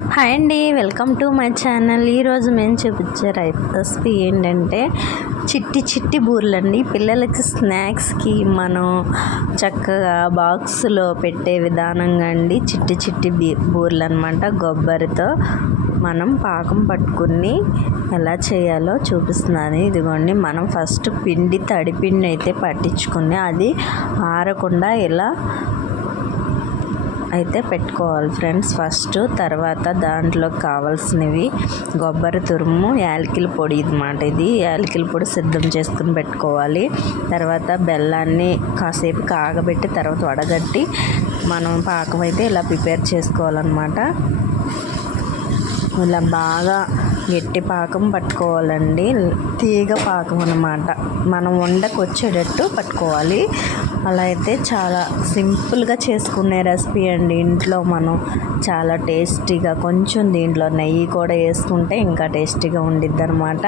Hi అండి welcome to my channel. ఈరోజు మేము చూపించే రెసిపీ ఏంటంటే చిట్టి చిట్టి బూర్లండి. పిల్లలకి స్నాక్స్కి మనం చక్కగా బాక్స్లో పెట్టే విధానంగా అండి చిట్టి చిట్టి బీ బూర్లు అనమాట కొబ్బరితో మనం పాకం పట్టుకుని ఎలా చేయాలో చూపిస్తున్నాను. ఇదిగోండి మనం ఫస్ట్ పిండి తడిపిండి అయితే పట్టించుకుని అది ఆరకుండా ఇలా అయితే పెట్టుకోవాలి ఫ్రెండ్స్. ఫస్ట్ తర్వాత దాంట్లో కావాల్సినవి కొబ్బరి తురుము యాలకిల పొడి ఇదిమాట ఇది. యాలకిల పొడి సిద్ధం చేసుకుని పెట్టుకోవాలి. తర్వాత బెల్లాన్ని కాసేపు కాగబెట్టి తర్వాత వడగట్టి మనం పాకం అయితే ఇలా ప్రిపేర్ చేసుకోవాలన్నమాట. ఇలా బాగా గట్టి పాకం పట్టుకోవాలండి. తీగ పాకం అనమాట మనం వండకు వచ్చేటట్టు పట్టుకోవాలి. అలా అయితే చాలా సింపుల్గా చేసుకునే రెసిపీ అండి. ఇంట్లో మనం చాలా టేస్టీగా కొంచెం దీంట్లో నెయ్యి కూడా వేసుకుంటే ఇంకా టేస్టీగా ఉండిద్ది అనమాట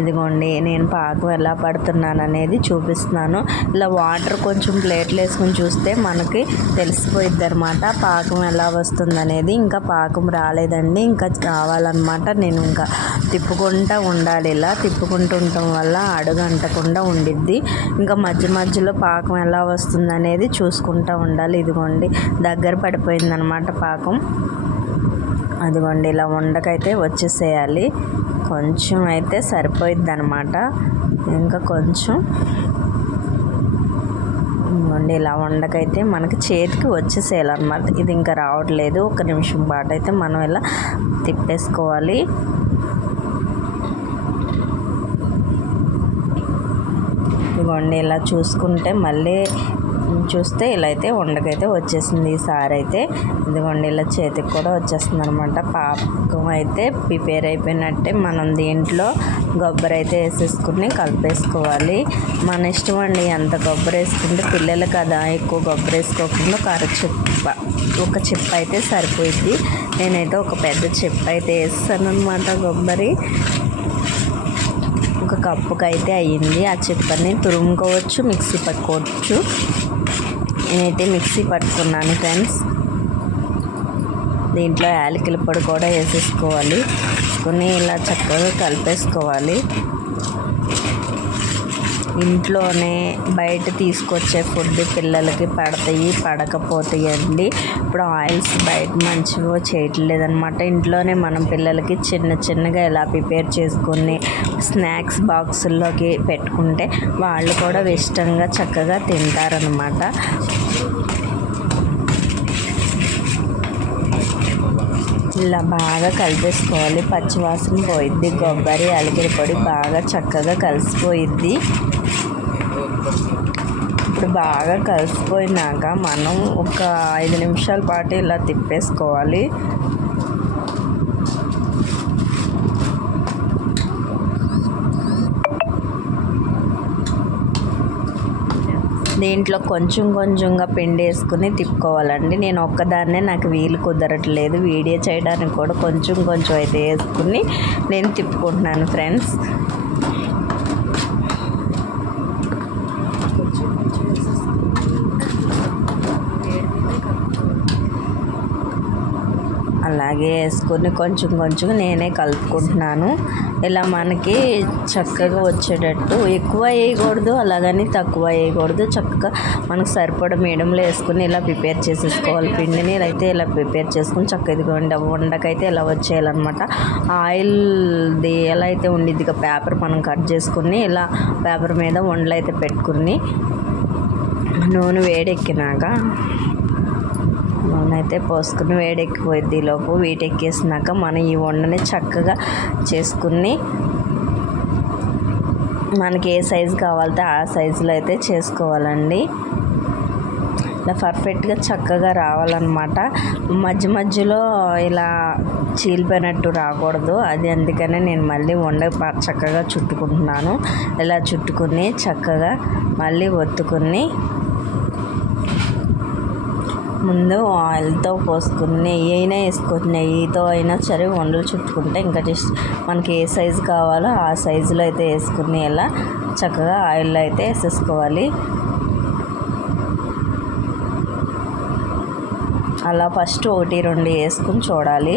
ఇదిగోండి నేను పాకం ఎలా పడుతున్నాను అనేది చూపిస్తున్నాను. ఇలా వాటర్ కొంచెం ప్లేట్లు వేసుకుని చూస్తే మనకి తెలిసిపోయిద్ది అనమాట పాకం ఎలా వస్తుంది అనేది ఇంకా పాకం రాలేదండి. ఇంకా కావాలన్నమాట. నేను ఇంకా తిప్పుకుంటూ ఉండాలి ఇలా. తిప్పుకుంటూ ఉండటం వల్ల అడుగు అంటకుండా ఉండిద్ది. ఇంకా మధ్య మధ్యలో పాకం ఎలా వస్తుంది అనేది చూసుకుంటూ ఉండాలి. ఇదిగోండి దగ్గర పడిపోయింది అనమాట పాకం. అదిగోండి ఇలా ఉండకైతే వచ్చేసేయాలి. కొంచెం అయితే సరిపోయిద్ది అనమాట ఇంకా కొంచెం. ఇదిగోండి ఇలా వండకైతే మనకి చేతికి వచ్చేసేయాలన్నమాట. ఇది ఇంకా రావట్లేదు. ఒక నిమిషం పాటు అయితే మనం ఇలా తిప్పేసుకోవాలి. ఇదిగోండి ఇలా చూసుకుంటే మళ్ళీ చూస్తే ఇలా అయితే వండకైతే వచ్చేసింది ఈసారి అయితే. ఇదిగోండి ఇలా చేతికి కూడా వచ్చేస్తుంది అనమాట పాపం అయితే ప్రిపేర్ అయిపోయినట్టే మనం దీంట్లో కొబ్బరి అయితే వేసేసుకుని కలిపేసుకోవాలి. మన ఇష్టం అండి ఎంత కొబ్బరి వేసుకుంటే పిల్లలు కదా ఎక్కువ కొబ్బరి వేసుకోకుండా కర చిప్ప ఒక చిప్ప అయితే సరిపోయింది నేనైతే ఒక పెద్ద చిప్ప అయితే వేస్తాను అనమాట కొబ్బరి. ఒక కప్పుకి అయితే అయ్యింది. ఆ చిప్పని తురుముకోవచ్చు మిక్సీ పట్టుకోవచ్చు. నేనైతే మిక్సీ పట్టుకున్నాను ఫ్రెండ్స్. దీంట్లో యాలకుల పొడి కూడా వేసేసుకోవాలి. కొన్ని ఇలా చక్కగా కలిపేసుకోవాలి. ఇంట్లోనే బయట తీసుకొచ్చే ఫుడ్ పిల్లలకి పడతాయి పడకపోతాయి అండి ఇప్పుడు ఆయిల్స్ బయట మంచిగా చేయట్లేదనమాట ఇంట్లోనే మనం పిల్లలకి చిన్న చిన్నగా ఎలా ప్రిపేర్ చేసుకొని స్నాక్స్ బాక్సుల్లోకి పెట్టుకుంటే వాళ్ళు కూడా ఇష్టంగా చక్కగా తింటారనమాట ఇలా బాగా కలిపేసుకోవాలి. పచ్చివాసన పోయిద్ది కొబ్బరి అలగిరి పొడి బాగా చక్కగా కలిసిపోయిద్ది. ఇప్పుడు బాగా కలిసిపోయినాక మనం ఒక ఐదు నిమిషాల పాటు ఇలా తిప్పేసుకోవాలి. దీంట్లో కొంచెం కొంచెంగా పిండి వేసుకుని తిప్పుకోవాలండి. నేను ఒక్కదాన్నే నాకు వీలు కుదరట్లేదు. వీడియో చేయడానికి కూడా కొంచెం కొంచెం అయితే వేసుకుని నేను తిప్పుకుంటున్నాను ఫ్రెండ్స్. అలాగే వేసుకొని కొంచెం కొంచెం నేనే కలుపుకుంటున్నాను. ఇలా మనకి చక్కగా వచ్చేటట్టు ఎక్కువ వేయకూడదు అలాగని తక్కువ వేయకూడదు. చక్కగా మనకు సరిపడ మీడియంలో వేసుకుని ఇలా ప్రిపేర్ చేసేసుకోవాలి. పిండిని అయితే ఇలా ప్రిపేర్ చేసుకుని చక్కగా ఇదిగోండి వండకైతే ఇలా వచ్చేయాలన్నమాట. ఆయిల్ది ఎలా అయితే ఉండిద్ది పేపర్ మనం కట్ చేసుకుని ఇలా పేపర్ మీద వండలు అయితే పెట్టుకుని నూనె వేడెక్కినాక నూనె అయితే పోసుకుని వేడెక్కిపోయింది లోపు. వేటెక్కేసినాక మనం ఈ వండని చక్కగా చేసుకుని మనకి ఏ సైజు కావాలితే ఆ సైజులో అయితే చేసుకోవాలండి. ఇలా పర్ఫెక్ట్గా చక్కగా రావాలన్నమాట. మధ్య మధ్యలో ఇలా చీలిపోయినట్టు రాకూడదు. అది అందుకనే నేను మళ్ళీ వండ చక్కగా చుట్టుకుంటున్నాను. ఇలా చుట్టుకుని చక్కగా మళ్ళీ ఒత్తుకుని ముందు ఆయిల్తో పోసుకుని నెయ్యి అయినా వేసుకోవచ్చు. నెయ్యితో అయినా సరే వండలు చుట్టుకుంటే ఇంకా జస్ట్ మనకి ఏ సైజు కావాలో ఆ సైజులో అయితే వేసుకుని ఇలా చక్కగా ఆయిల్లో అయితే వేసేసుకోవాలి. అలా ఫస్ట్ ఒకటి రెండు వేసుకుని చూడాలి.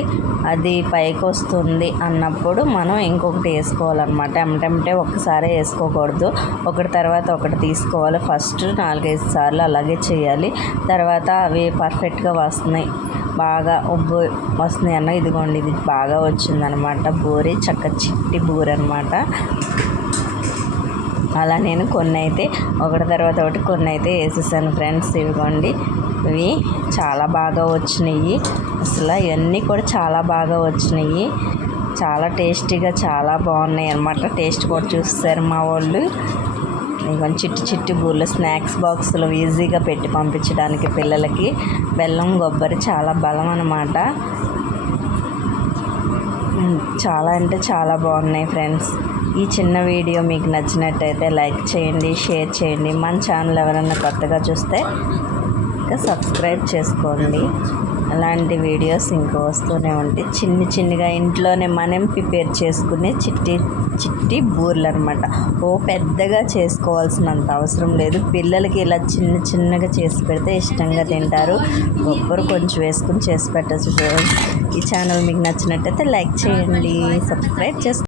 అది పైకి వస్తుంది అన్నప్పుడు మనం ఇంకొకటి వేసుకోవాలన్నమాట. ఎమటెమటే ఒక్కసారి వేసుకోకూడదు. ఒకటి తర్వాత ఒకటి తీసుకోవాలి. ఫస్ట్ నాలుగైదు సార్లు అలాగే చేయాలి. తర్వాత అవి పర్ఫెక్ట్గా వస్తున్నాయి. బాగా ఉబ్బు వస్తున్నాయి అన్న ఇదిగోండి ఇది బాగా వచ్చిందనమాట బూరి చక్క చిట్టి బూరి అనమాట అలా నేను కొన్ని అయితే ఒకటి తర్వాత ఒకటి కొన్ని అయితే వేసేసాను ఫ్రెండ్స్. ఇవ్వండి. ఇవి చాలా బాగా వచ్చినాయి. అసలు ఇవన్నీ కూడా చాలా బాగా వచ్చినాయి. చాలా టేస్టీగా చాలా బాగున్నాయి అనమాట టేస్ట్ కూడా చూస్తారు మా వాళ్ళు. ఇవన్నీ చిట్టి చిట్టి బూర్లు స్నాక్స్ బాక్స్లో ఈజీగా పెట్టి పంపించడానికి పిల్లలకి. బెల్లం కొబ్బరి చాలా బలం అనమాట చాలా అంటే చాలా బాగున్నాయి ఫ్రెండ్స్. ఈ చిన్న వీడియో మీకు నచ్చినట్టయితే లైక్ చేయండి షేర్ చేయండి. మన ఛానల్ ఎవరైనా కొత్తగా చూస్తే ఇంకా సబ్స్క్రైబ్ చేసుకోండి. అలాంటి వీడియోస్ ఇంకా వస్తూనే ఉంటాయి. చిన్ని చిన్నగా ఇంట్లోనే మనం ప్రిపేర్ చేసుకునే చిట్టి చిట్టి బూర్లు అనమాట ఓ పెద్దగా చేసుకోవాల్సినంత అవసరం లేదు. పిల్లలకి ఇలా చిన్న చిన్నగా చేసి పెడితే ఇష్టంగా తింటారు. కొబ్బరి కొంచెం వేసుకుని చేసి పెట్టచ్చు. ఈ ఛానల్ మీకు నచ్చినట్టయితే లైక్ చేయండి. సబ్స్క్రైబ్ చేసుకోండి